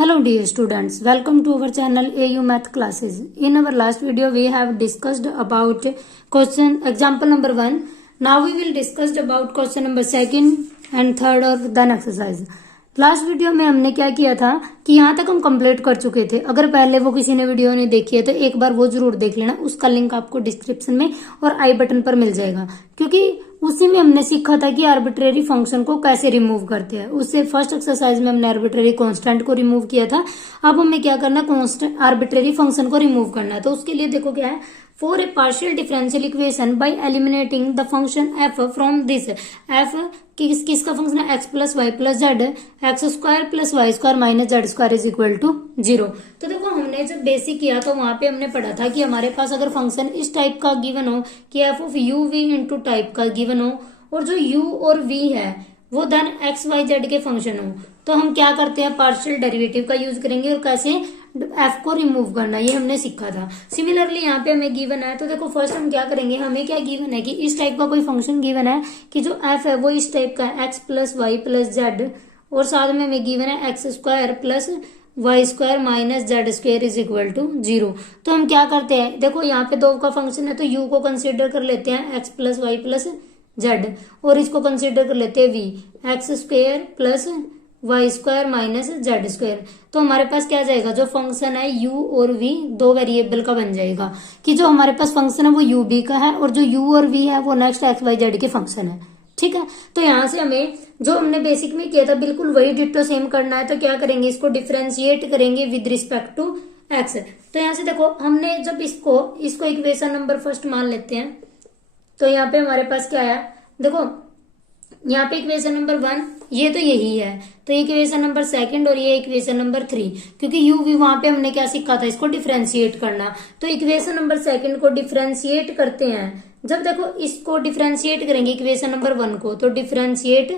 Hello dear students, welcome to our channel AU Math Classes. In our last video we have discussed about question example number 1. Now we will discuss about question number 2 and 3 और then exercise. Last video में हमने क्या किया था कि यहाँ तक हम कंप्लीट कर चुके थे। अगर पहले वो किसी ने वीडियो नहीं देखी है तो एक बार वो जरूर देख लेना, उसका लिंक आपको डिस्क्रिप्शन में और आई बटन पर मिल जाएगा, क्योंकि उसी में हमने सीखा था कि आर्बिट्रेरी फंक्शन को कैसे रिमूव करते हैं। उससे फर्स्ट एक्सरसाइज में हमने आर्बिट्रेरी कांस्टेंट को रिमूव किया था। अब हमें क्या करना, कांस्टेंट आर्बिट्रेरी फंक्शन को रिमूव करना है। तो उसके लिए देखो क्या है, for a partial differential equation by eliminating the function F from this. F किसका फंक्शन है, X plus Y plus Z, X square plus Y square minus Z square is equal to 0। तो देखो हमने जब बेसिक किया तो वहां पे हमने पढ़ा था कि हमारे पास अगर फंक्शन इस टाइप का गिवन हो कि F of U V into type का गिवन हो और जो u और v है वो धन एक्स वाई जेड के फंक्शन हो, तो हम क्या करते हैं, पार्शियल डेरिवेटिव का यूज करेंगे और कैसे f को रिमूव करना, ये हमने सीखा था। सिमिलरली यहाँ पे हमें गिवन है, तो देखो फर्स्ट हम क्या करेंगे, हमें क्या गिवन है कि इस टाइप का कोई फंक्शन गिवन है कि जो f है वो इस टाइप का है, X plus Y plus Z, और साथ में हमें गिवन है X square plus Y square minus Z square is equal to 0। तो हम क्या करते हैं, देखो यहाँ पे दो का फंक्शन है तो u को कंसिडर कर लेते हैं X plus Y plus Z, और इसको कंसिडर कर लेते हैं v, X square plus Y square minus Z square. तो हमारे पास क्या जाएगा, जो फंक्शन है u और v दो वेरिएबल का बन जाएगा कि जो हमारे पास फंक्शन है वो u b का है और जो u और v है वो नेक्स्ट एक्स वाई जेड के फंक्शन है। ठीक है, तो यहाँ से हमें जो हमने बेसिक में किया था बिल्कुल वही डिट्टो सेम करना है। तो क्या करेंगे, इसको डिफरेंशिएट करेंगे विद रिस्पेक्ट टू एक्स। तो यहाँ से देखो हमने जब इसको इक्वेशन नंबर फर्स्ट मान लेते हैं, तो यहाँ पे हमारे पास क्या है, देखो यहाँ पे इक्वेशन नंबर 1 ये तो यही है, तो इक्वेशन नंबर 2 और ये इक्वेशन नंबर 3, क्योंकि यू वी वहां पे हमने क्या सीखा था, इसको डिफरेंशिएट करना। तो इक्वेशन नंबर 2 को डिफरेंशिएट करते हैं, जब देखो इसको डिफरेंशिएट करेंगे इक्वेशन नंबर 1 को, तो differentiate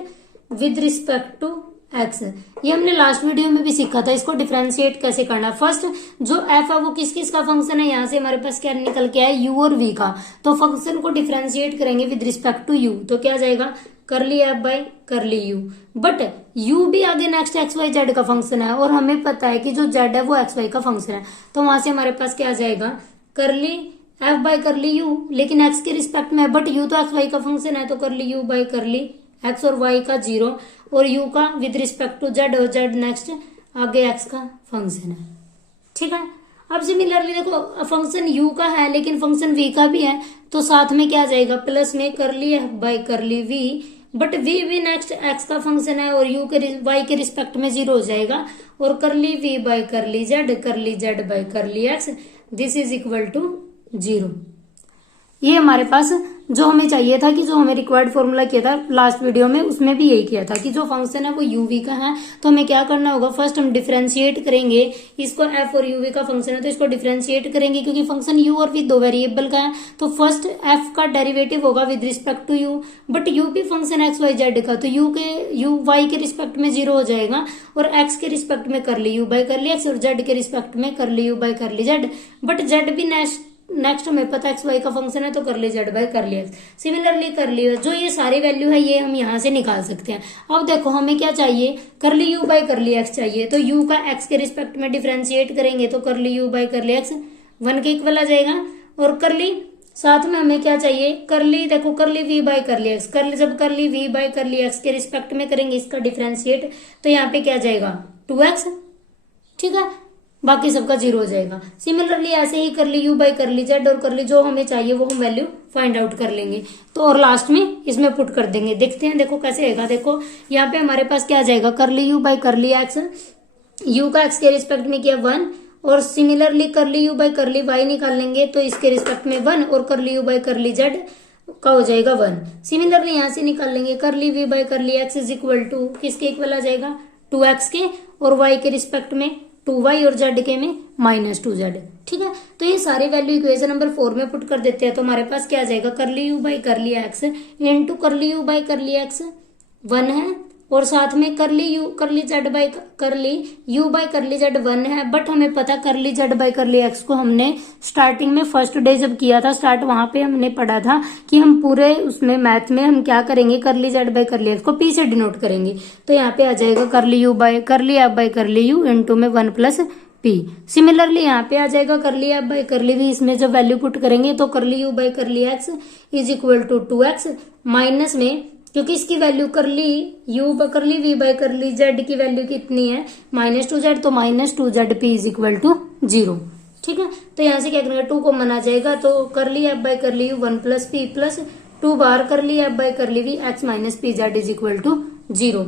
with respect to X, ये हमने लास्ट वीडियो में भी सीखा था, इसको डिफरेंशिएट कैसे करना। फर्स्ट जो एफ है वो किस किस का फंक्शन है, यहाँ से हमारे पास क्या निकल के आया, यू और वी का। तो फंक्शन को डिफरेंशिएट करेंगे विद रिस्पेक्ट टू यू, तो क्या जाएगा, करली F by curly you. But you भी आगे नेक्स्ट एक्स वाई जेड का फंक्शन है और हमें पता है कि जो जेड है वो एक्स वाई का फंक्शन है, तो वहां से हमारे पास क्या आ जाएगा, करली एफ बाई करली यू, लेकिन एक्स के रिस्पेक्ट में, बट यू तो एक्स वाई का फंक्शन है, तो curly U by curly x और वाई का 0 और u का विद रिस्पेक्ट टू जेड और जेड नेक्स्ट आगे x का फंक्शन है। ठीक है, अब सिमिलरली देखो फंक्शन u का है लेकिन फंक्शन v का भी है, तो साथ में क्या जाएगा, प्लस में करली f बाई करली v, बट v भी नेक्स्ट x का फंक्शन है और u के y के रिस्पेक्ट में 0 हो जाएगा, और curly v by curly z by curly x this is equal to 0। ये हमारे पास जो हमें चाहिए था, कि जो हमें रिक्वायर्ड फॉर्मूला किया था लास्ट वीडियो में, उसमें भी यही किया था कि जो फंक्शन है वो u v का है, तो हमें क्या करना होगा, फर्स्ट हम डिफरेंशिएट करेंगे इसको, f और u v का फंक्शन है तो इसको डिफरेंशिएट करेंगे, क्योंकि फंक्शन u और v दो वेरिएबल का है, तो फर्स्ट f का डेरिवेटिव होगा with respect to u, but u भी फंक्शन एक्स वाई जेड का, तो u y के रिस्पेक्ट में 0 हो जाएगा और x के रिस्पेक्ट में करली u बाई करली x और z के रिस्पेक्ट में करली u by curly z, but z भी नेक्स्ट हमें पता एक्स वाई का फंक्शन है, तो कर ली जेड बाई कर ली एक्स। सिमिलरली कर ली जो ये सारी वैल्यू है ये हम यहाँ से निकाल सकते हैं। अब देखो हमें क्या चाहिए, कर ली यू बाई कर ली एक्स चाहिए, तो यू का एक्स के रिस्पेक्ट में डिफरेंशिएट करेंगे तो कर ली यू बाई कर ली एक्स 1 के इक्वल आ जाएगा, और कर ली साथ में हमें क्या चाहिए, कर ली देखो कर ली वी बाई कर ली एक्स, कर ली जब कर ली वी बाई कर ली एक्स के रिस्पेक्ट में करेंगे इसका डिफरेंशिएट, तो यहाँ पे क्या जाएगा 2x। ठीक है, बाकी सबका 0 हो जाएगा। सिमिलरली ऐसे ही कर ली यू बाई कर ली जेड और कर ली जो हमें चाहिए वो हम वैल्यू फाइंड आउट कर लेंगे, तो और लास्ट में इसमें पुट कर देंगे। देखते हैं देखो कैसे आएगा, देखो यहाँ पे हमारे पास क्या आ जाएगा, कर ली यू बाई कर ली एक्स, यू का एक्स के रिस्पेक्ट में किया 1, और सिमिलरली कर ली यू बाई कर ली वाई निकाल लेंगे तो इसके रिस्पेक्ट में 1, और कर ली यू बाई कर ली जेड का हो जाएगा 1। सिमिलरली यहाँ से निकाल लेंगे कर ली वी बाई कर ली एक्स इज इक्वल टू किसके इक्वल आ जाएगा, 2x के, और y के रिस्पेक्ट में 2y और z के में -2z। ठीक है, तो ये सारी वैल्यू इक्वेशन नंबर 4 में पुट कर देते हैं, तो हमारे पास क्या आ जाएगा, कर ली यू बाई कर ली एक्स इंटू कर ली यू बाई कर ली एक्स 1 है, और साथ में करली यू करली Z by curly U by curly Z 1 है, बट हमें पता करली जेड बाई करली एक्स को हमने स्टार्टिंग में फर्स्ट डे जब किया था स्टार्ट, वहां पे हमने पढ़ा था कि हम पूरे उसमें मैथ में हम क्या करेंगे, curly Z by curly X को पी से डिनोट करेंगे। तो यहाँ पे आ जाएगा करली यू बाई करली F by curly you into में 1 प्लस पी। सिमिलरली यहाँ पे आ जाएगा करली एफ बाई करली वी, इसमें जब वैल्यू पुट करेंगे तो curly U by curly X is equal to 2x minus में, क्योंकि इसकी value curly U curly V by curly Z की वैल्यू कितनी है -2z, तो -2z p is equal to 0। ठीक है, तो यहाँ से क्या करेंगे 2 कॉमन आ जाएगा, तो curly F by curly you 1 plus P plus 2 बार curly F by curly we x minus P Z is equal to 0।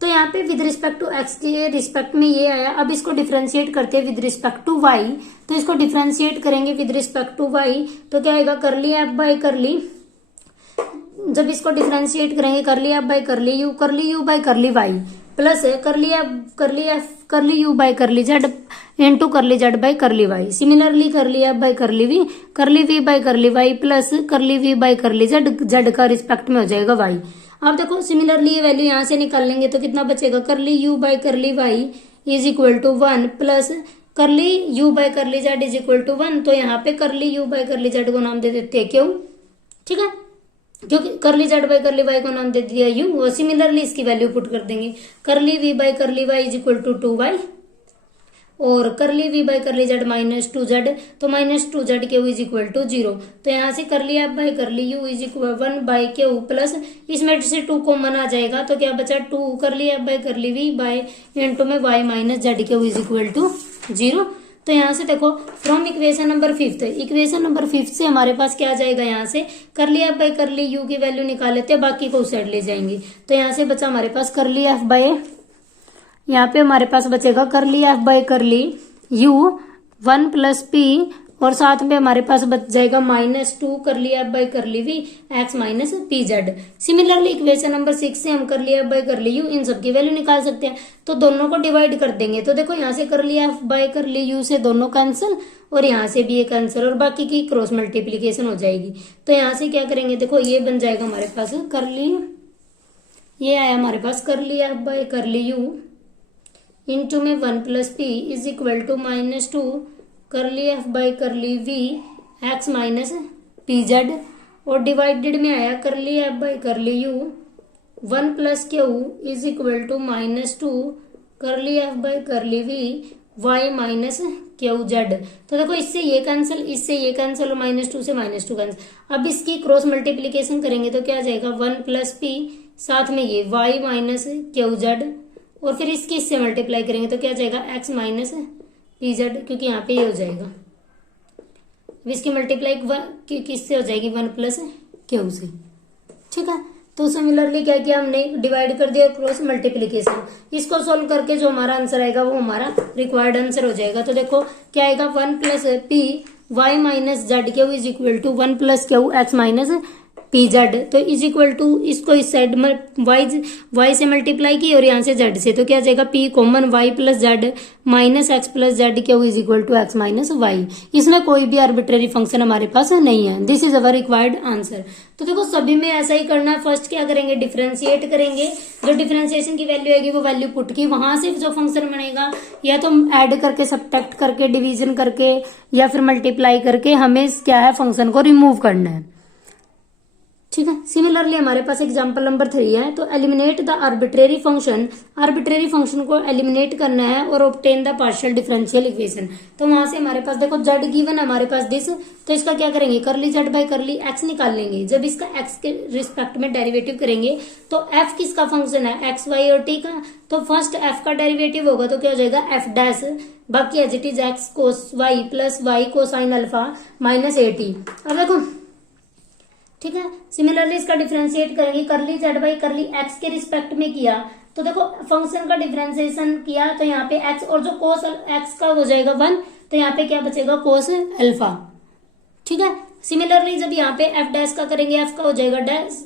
तो यहाँ पे विद रिस्पेक्ट टू एक्स के रिस्पेक्ट में ये आया। अब इसको डिफरेंशिएट करते हैं विद रिस्पेक्ट टू वाई, तो इसको डिफरेंशिएट करेंगे विद रिस्पेक्ट टू वाई तो क्या आएगा करली एफ बाई करली, जब इसको डिफरेंशिएट करेंगे curly F by curly U by curly Y plus curly F curly U by curly Z into curly Z by curly Y. Similarly curly F by curly V by curly Y plus curly V by curly Z का respect में हो जाएगा Y. अब देखो similarly ये value यहाँ से निकाल लेंगे तो कितना बचेगा, curly U by curly Y is equal to 1 plus curly U by curly Z is equal to 1। तो यहाँ पे करली यू बाई करली जेड को नाम दे देते हैं क्यों, ठीक है, क्योंकि करली जेड बाई करली वाई को नाम दे दिया यू, और सिमिलरली इसकी वैल्यू पुट कर देंगे curly V by curly Y is equal to 2y और करली V by curly Z -2z, तो -2z Q is equal to 0। तो यहाँ से करली F by curly you is equal 1 by Q plus इसमें से 2 कॉमन आ जाएगा तो क्या बचा 2 curly F by curly V by into में y minus Z Q is equal to 0। तो यहाँ से देखो from equation number 5, equation number 5 से हमारे पास क्या आ जाएगा, यहाँ से करली एफ बाई करली यू की वैल्यू निकाल लेते हैं, बाकी को उस साइड ले जाएंगे। तो यहाँ से बचा हमारे पास करली एफ बाई, यहाँ पे हमारे पास बचेगा curly F by curly you 1 plus P और साथ में हमारे पास बच जाएगा -2 curly F by curly we x minus P Z. Similarly equation number 6 से हम curly F by curly U इन सब की वैल्यू निकाल सकते हैं, तो दोनों को डिवाइड कर देंगे। तो देखो यहाँ से करली एफ बाई करली यू से दोनों कैंसिल और यहाँ से भी ये कैंसिल और बाकी की क्रॉस मल्टीप्लीकेशन हो जाएगी। तो यहाँ से क्या करेंगे, देखो ये बन जाएगा हमारे पास करली, ये आया हमारे पास curly F by curly u into में 1 plus p is equal to -2 curly F by curly we x minus P z, और डिवाइडेड में आया curly F by curly you 1 plus q is equal to -2 curly F by curly v y minus q z. तो देखो इससे ये cancel और -2 से -2 cancel. अब इसकी क्रॉस मल्टीप्लीकेशन करेंगे तो क्या आ जाएगा 1 प्लस पी साथ में ये वाई माइनस क्यू जेड, और फिर इसकी इससे मल्टीप्लाई करेंगे तो क्या जाएगा एक्स माइनस पी जेड, क्योंकि यहाँ पे ये हो जाएगा। अब इसकी मल्टीप्लाई किससे हो जाएगी 1 प्लस क्यू से, ठीक है। तो सिमिलरली क्या किया हमने, डिवाइड कर दिया क्रॉस मल्टीप्लीकेशन। इसको सोल्व करके जो हमारा आंसर आएगा वो हमारा रिक्वायर्ड आंसर हो जाएगा। तो देखो क्या आएगा 1 plus p y minus Z Q is equal to 1 plus q x minus P z. तो इज इक्वल टू इसको इस साइड में वाई से मल्टीप्लाई की और यहाँ से जेड से, तो क्या आ जाएगा p common y plus z minus x plus z Q is equal to x minus y. इसमें कोई भी आर्बिट्रेरी फंक्शन हमारे पास नहीं है। This is our required answer. तो देखो सभी में ऐसा ही करना है। फर्स्ट क्या करेंगे, डिफरेंशिएट करेंगे, जो डिफरेंशिएशन की वैल्यू आएगी वो वैल्यू पुट की, वहां से जो फंक्शन बनेगा या तो ऐड करके सब्ट्रैक्ट करके डिवीजन करके या फिर मल्टीप्लाई करके हमें क्या है फंक्शन को रिमूव करना है, ठीक है। सिमिलरली हमारे पास एग्जांपल नंबर 3 है, तो एलिमिनेट द आर्बिट्रेरी फंक्शन को एलिमिनेट करना है और obtain the partial differential equation. तो वहां से हमारे पास देखो जेड गिवन है हमारे पास दिस, तो इसका क्या करेंगे curly Z by curly x निकाल लेंगे। जब इसका एक्स के रिस्पेक्ट में डेरिवेटिव करेंगे तो एफ किसका फंक्शन है, एक्स वाई और टी का, तो फर्स्ट एफ का डेरिवेटिव होगा तो क्या हो जाएगा एफ डैश, बाकी as it is x cos y plus y cosine alpha minus A t. अब देखो ठीक है, सिमिलरली इसका डिफरेंशिएट करेंगे, curly Z by curly x के रिस्पेक्ट में किया तो देखो फंक्शन का डिफरेंशिएशन किया तो यहाँ पे एक्स और जो कोस एक्स का हो जाएगा 1, तो यहाँ पे क्या बचेगा कोस अल्फा, ठीक है। सिमिलरली जब यहाँ पे एफ डैश का करेंगे, एफ का हो जाएगा डैश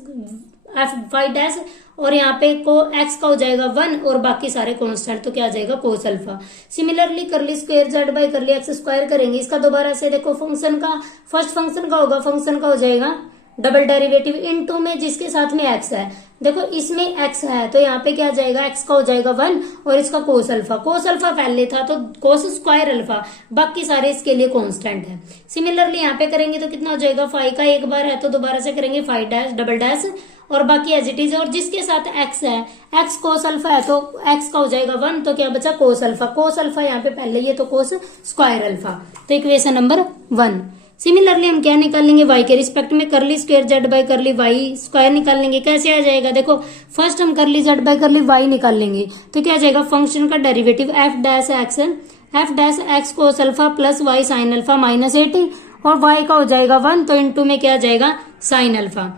एफ वाई डैश और यहाँ पे को एक्स का हो जाएगा 1 और बाकी सारे कॉन्स्टेंट, तो क्या आ जाएगा कोस अल्फा। सिमिलरली करली square Z by curly x square करेंगे, इसका दोबारा से देखो फंक्शन का फर्स्ट फंक्शन का होगा, फंक्शन का हो जाएगा डबल डेरिवेटिव इनटू में जिसके साथ में एक्स है। देखो इसमें एक्स है तो यहाँ पे क्या जाएगा, एक्स का हो जाएगा 1 और इसका कोस अल्फा, कोस अल्फा पहले था तो कोस स्क्वायर अल्फा, बाकी सारे इसके लिए कांस्टेंट है। सिमिलरली यहाँ पे करेंगे तो कितना हो जाएगा, फाइव का एक बार है तो दोबारा से करेंगे फाइव डैश डबल डैश और बाकी एज इट इज, और जिसके साथ एक्स है, एक्स कोस अल्फा है तो एक्स का हो जाएगा 1, तो क्या बचा कोस अल्फा, कोस अल्फा यहाँ पे पहले ही है तो कोस स्क्वायर अल्फा, तो इक्वेशन नंबर 1। सिमिलरली हम क्या निकालेंगे, y के रिस्पेक्ट में curly square z by curly Y square निकालेंगे। कैसे आ जाएगा, देखो फर्स्ट हम करली जेड बाय करली वाई निकालेंगे तो क्या आ जाएगा, फंक्शन का derivative f dash x cos alpha plus Y sine alpha minus 80 और y का हो जाएगा 1, तो इनटू में क्या आ जाएगा साइन अल्फा।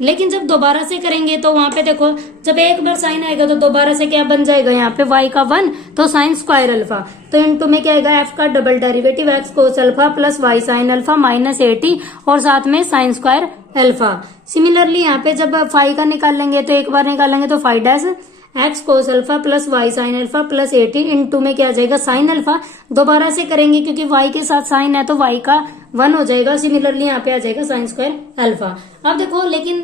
लेकिन जब दोबारा से करेंगे तो वहां पे देखो जब एक बार साइन आएगा तो दोबारा से क्या बन जाएगा, यहाँ पे y का 1 तो साइन स्क्वायर अल्फा, तो इनटू में क्या आएगा f का डबल डेरिवेटिव x कोस alpha plus y sign alpha minus 80 और साथ में साइन स्क्वायर अल्फा। सिमिलरली यहाँ पे जब फाइव का निकालेंगे तो एक बार निकालेंगे तो five dash x cos alpha plus Y sine alpha plus 80 into में क्या आ जाएगा साइन अल्फा, दोबारा से करेंगे क्योंकि y के साथ साइन है तो y का 1 हो जाएगा। सिमिलरली यहाँ पे आ जाएगा साइन स्क्वायर अल्फा। अब देखो लेकिन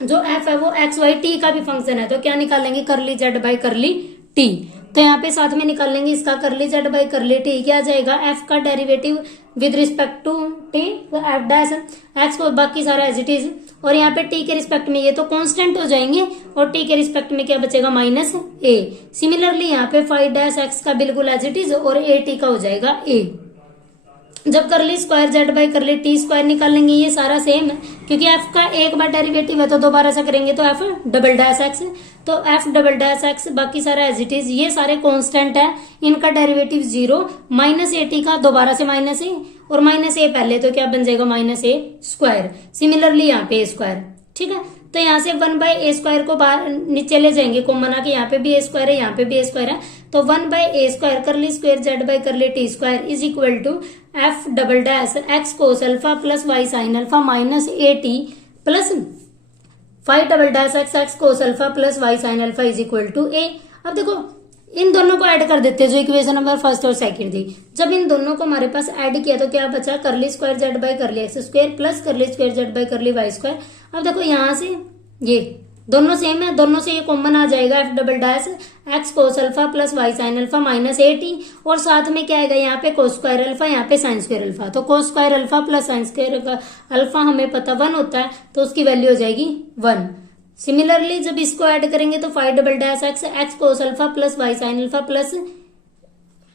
जो f है वो एक्स वाई टी का भी फंक्शन है तो क्या निकालेंगे, करली जेड बाई करली टी, तो यहाँ पे साथ में निकालेंगे इसका करली जेड बाई करली टी, क्या आ जाएगा f का derivative with respect to t f dash x को बाकी सारा एज इट इज, और यहाँ पे t के रिस्पेक्ट में ये तो कांस्टेंट हो जाएंगे और t के रिस्पेक्ट में क्या बचेगा माइनस a। सिमिलरली यहाँ पे फाइव डैश एक्स का बिल्कुल एज इट इज और a t का हो जाएगा a। जब करली square Z by curly T square निकालेंगे ये सारा सेम है क्योंकि f का एक बार डेरिवेटिव है तो दोबारा से करेंगे तो f डबल डैश एक्स, तो f डबल डैश एक्स बाकी सारा एज इट इज, ये सारे कांस्टेंट है, इनका डेरिवेटिव 0 माइनस 80 का दोबारा से माइनस a और माइनस a पहले तो क्या बन जाएगा माइनस a स्क्वायर। सिमिलरली यहाँ पे a स्क्वायर, ठीक है, तो यहाँ से 1 बाई ए स्क्वायर को बाहर नीचे ले जाएंगे कॉमन आके, यहाँ पे भी ए स्क्वायर है यहाँ पे भी ए स्क्वायर है, तो 1 by A square curly square Z by curly T square is equal to F double dash x cos alpha plus Y sine alpha minus A T plus five double dash x cos alpha plus Y sine alpha is equal to A. अब देखो इन दोनों को add कर देते हैं जो equation number first और second थी। जब इन दोनों को हमारे पास ऐड किया तो क्या बचा, curly square Z by curly x square plus curly square Z by curly Y square. अब देखो यहाँ से ये दोनों सेम है, दोनों से ये कॉमन आ जाएगा f double dash x cos alpha plus Y sine alpha minus 80 और साथ में क्या आएगा यहाँ पे कोस स्क्वायर अल्फा यहाँ पे साइन स्क्वायर अल्फा, तो cos square alpha plus sign square alpha हमें पता 1 होता है तो उसकी वैल्यू हो जाएगी 1। सिमिलरली जब इसको ऐड करेंगे तो five double dash x cos alpha plus Y sine alpha plus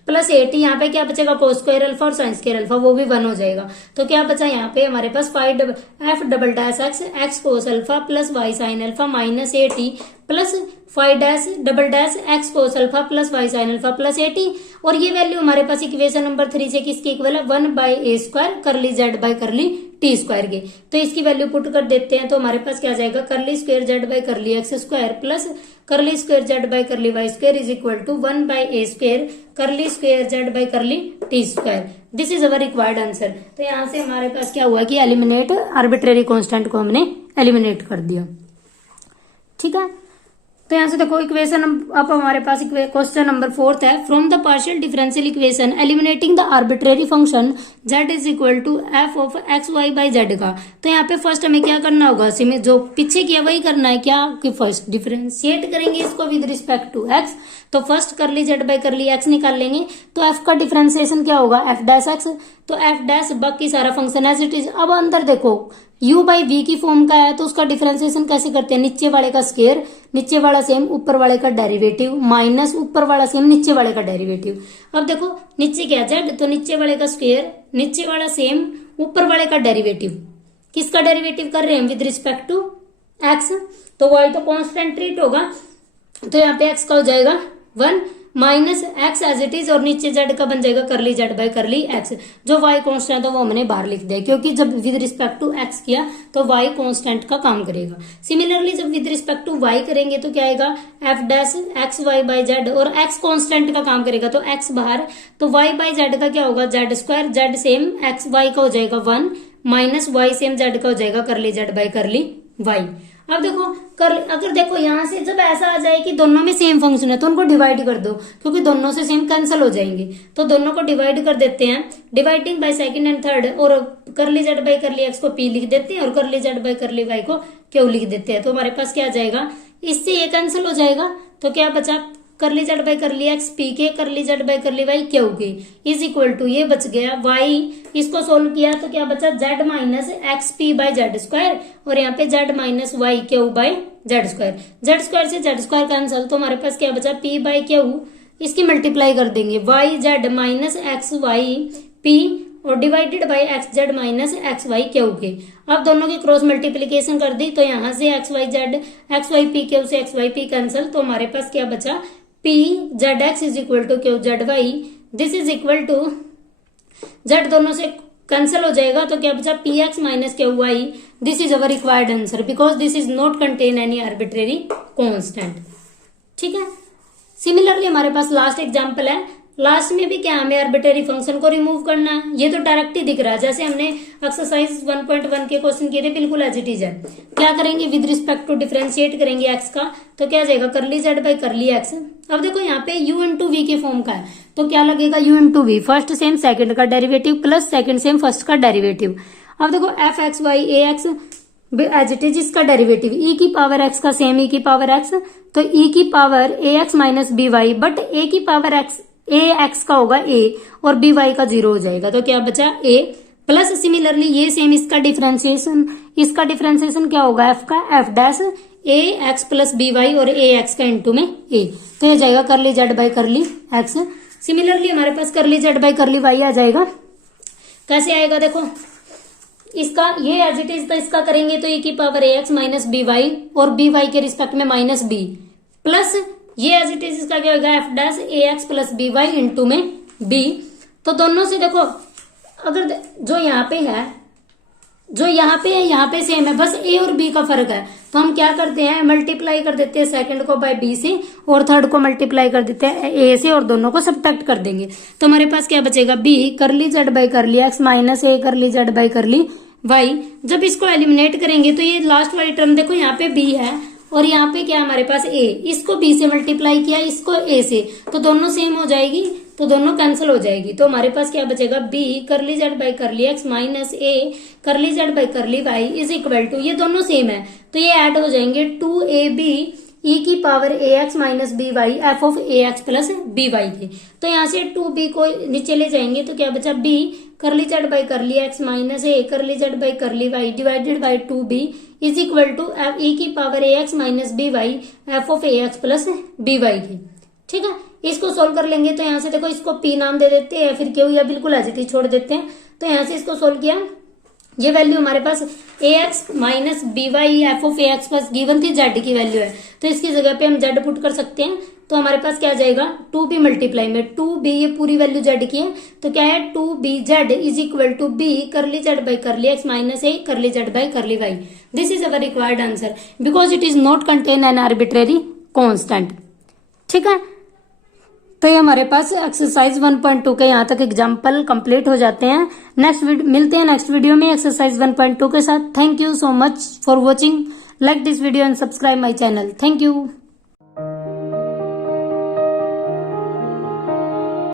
80, यहाँ पे क्या बचेगा कोस स्क्वायर अल्फा और साइन स्क्वायर अल्फा वो भी 1 हो जाएगा, तो क्या बचा यहाँ पे हमारे पास F double dash x cos alpha plus Y sine alpha minus 80 plus five dash double dash x cos alpha plus Y sine alpha plus 80 और ये वैल्यू हमारे पास इक्वेशन नंबर 3 से किसके इक्वल है, 1 बाई ए स्क्वायर करली Z by curly T square के, तो इसकी वैल्यू पुट कर देते हैं तो हमारे पास क्या आ जाएगा, curly square Z by curly x square plus curly square Z by curly Y square is equal to 1 by A square curly square Z by curly T square. This is our required answer. तो यहाँ से हमारे पास क्या हुआ कि eliminate arbitrary constant को हमने एलिमिनेट कर दिया, ठीक है। तो यहाँ से देखो इक्वेशन अब हमारे पास क्वेश्चन नंबर 4 है, from the partial differential equation eliminating the arbitrary function z is equal to f of x y by z का। तो यहाँ पे फर्स्ट हमें क्या करना होगा, जो पीछे किया वही करना है क्या कि फर्स्ट डिफरेंशिएट करेंगे इसको विद रिस्पेक्ट टू x, तो फर्स्ट करली जेड बाई करली एक्स निकाल लेंगे तो f का डिफरेंशिएशन क्या होगा एफ डैश एक्स, तो एफ डैश बाकी सारा फंक्शन एज इट इज। अब अंदर देखो u बाई वी की फॉर्म का है तो उसका डिफरेंशिएशन कैसे करते हैं, नीचे वाले का स्क्वायर नीचे वाला सेम ऊपर वाले का डेरिवेटिव माइनस ऊपर वाला सेम नीचे वाले का डेरिवेटिव। अब देखो नीचे क्या जेड तो नीचे वाले का स्क्वायर नीचे वाला सेम ऊपर वाले का डेरिवेटिव, किसका डेरिवेटिव कर रहे हैं विद रिस्पेक्ट टू एक्स, तो y तो कांस्टेंट ट्रीट होगा तो यहाँ पे x का हो जाएगा 1 minus x as it is और नीचे जेड का बन जाएगा curly Z by curly x, जो y कांस्टेंट है वो हमने बाहर लिख दिया क्योंकि जब विद रिस्पेक्ट टू x किया तो y कांस्टेंट का काम करेगा। सिमिलरली जब विद रिस्पेक्ट टू y करेंगे तो क्या आएगा f dash x y by z और x कांस्टेंट का काम करेगा तो x बाहर, तो y बाई जेड का क्या होगा z square, z same x y का हो जाएगा 1 माइनस वाई सेम जेड का हो जाएगा curly Z by curly Y. अब देखो अगर देखो यहाँ से जब ऐसा आ जाए कि दोनों में सेम फंक्शन है तो उनको डिवाइड कर दो, क्योंकि दोनों से सेम कैंसिल हो जाएंगे। तो दोनों को डिवाइड कर देते हैं, dividing by second and third, और curly Z by curly X को पी लिख देते हैं और curly Z by curly Y को क्यू लिख देते हैं। तो हमारे पास क्या आ जाएगा, इससे ये कैंसिल हो जाएगा, तो क्या बचा, curly Z by curly X P के curly Z by curly Y Q के इज इक्वल टू, ये बच गया वाई, इसको सोल्व किया तो क्या बचा, Z minus X P by Z square, और यहाँ पे Z minus Y Q by Z square, Z square से जेड स्क्वायर कैंसिल, तो हमारे पास क्या बचा, पी बाई क्यू, इसकी मल्टीप्लाई कर देंगे Y Z minus X Y P और divided by X Z minus X Y Q के। अब दोनों की क्रॉस मल्टीप्लीकेशन कर दी, तो यहाँ से x Y z x Y p q से एक्स वाई पी कैंसिल, तो हमारे पास क्या बचा, p z x is equal to q z y, this is equal to, z दोनों से कैंसिल हो जाएगा, तो क्या बचा, p x minus q y, this is our required answer because this is not contain any arbitrary constant. ठीक है, similarly हमारे पास लास्ट एग्जाम्पल है, लास्ट में भी क्या हमें आर्बिट्रेरी फंक्शन को रिमूव करना है, ये तो डायरेक्ट ही दिख रहा है, जैसे हमने एक्सरसाइज 1.1 के क्वेश्चन किए थे, बिल्कुल एज इट इज है। क्या करेंगे, विद रिस्पेक्ट टू डिफरेंशिएट करेंगे एक्स का, तो क्या जाएगा, curly Z by curly x. अब देखो यहाँ पे u इंटू वी के फॉर्म का है, तो क्या लगेगा, u into V, first same second का derivative plus second same first का डेरिवेटिव। अब देखो F X Y A X as it is, इसका डेरिवेटिव e की पावर x का सेम e की पावर x, तो e की power A x minus B Y, but a की पावर x ए एक्स का होगा a और बी वाई का 0 हो जाएगा, तो क्या बचा a प्लस सिमिलरली ये सेम इसका डिफरेंशिएशन क्या होगा, f का f dash A x plus B Y और ए एक्स का इंटू में a, तो ये जाएगा curly Z by curly x। Similarly हमारे पास curly Z by curly Y आ जाएगा, कैसे आएगा, देखो इसका ये एज इट इज, तो इसका करेंगे तो e की पावर ए एक्स माइनस बी वाई और बी वाई के रिस्पेक्ट में माइनस बी, प्लस ये एज इट इज, इसका क्या होगा, F dash A x plus B Y into में बी। तो दोनों से देखो, अगर जो यहाँ पे है, जो यहाँ पे है यहाँ पे सेम है, बस ए और बी का फर्क है, तो हम क्या करते हैं, मल्टीप्लाई कर देते हैं सेकंड को बाय बी से और थर्ड को मल्टीप्लाई कर देते हैं ए से, और दोनों को सब्ट्रैक्ट कर देंगे, तो हमारे पास क्या बचेगा, b curly Z by curly x minus a curly Z by curly Y. जब इसको एलिमिनेट करेंगे तो ये लास्ट वाली टर्म देखो, यहाँ पे बी है और यहाँ पे क्या हमारे पास ए, इसको बी से मल्टीप्लाई किया, इसको ए से, तो दोनों सेम हो जाएगी, तो दोनों कैंसिल हो जाएगी, तो हमारे पास क्या बचेगा, b curly Z by curly x minus a curly Z by curly Y is equal to, ये दोनों सेम है तो ये ऐड हो जाएंगे 2ab e की power A x minus B Y F of A x plus B Y के। तो यहाँ से 2b को नीचे ले जाएंगे तो क्या बचा, b curly Z by curly x minus a curly Z by curly y divided by 2b is equal to e की power A x minus B Y F of A x plus B Y के। ठीक है, इसको solve कर लेंगे तो यहाँ से देखो इसको p नाम दे देते हैं, फिर क्यों या बिल्कुल एज इट इज छोड़ देते हैं। तो यहाँ से इसको सोल्व किया, ये वैल्यू हमारे पास A x minus B Y F of A x plus given थी, जेड की वैल्यू है तो इसकी जगह पे हम जेड पुट कर सकते हैं। तो हमारे पास क्या आ जाएगा, 2b मल्टीप्लाई में 2b, ये पूरी वैल्यू जेड की है तो क्या है 2b z is equal to b curly Z by curly x minus a curly Z by curly y. This is our required answer because it is not contain an arbitrary constant. ठीक है, तो ये हमारे पास exercise 1.2 के यहाँ तक example complete हो जाते हैं। नेक्स्ट मिलते हैं नेक्स्ट वीडियो में एक्सरसाइज 1.2 के साथ। Thank you so much for watching, like this video and subscribe my channel. Thank you.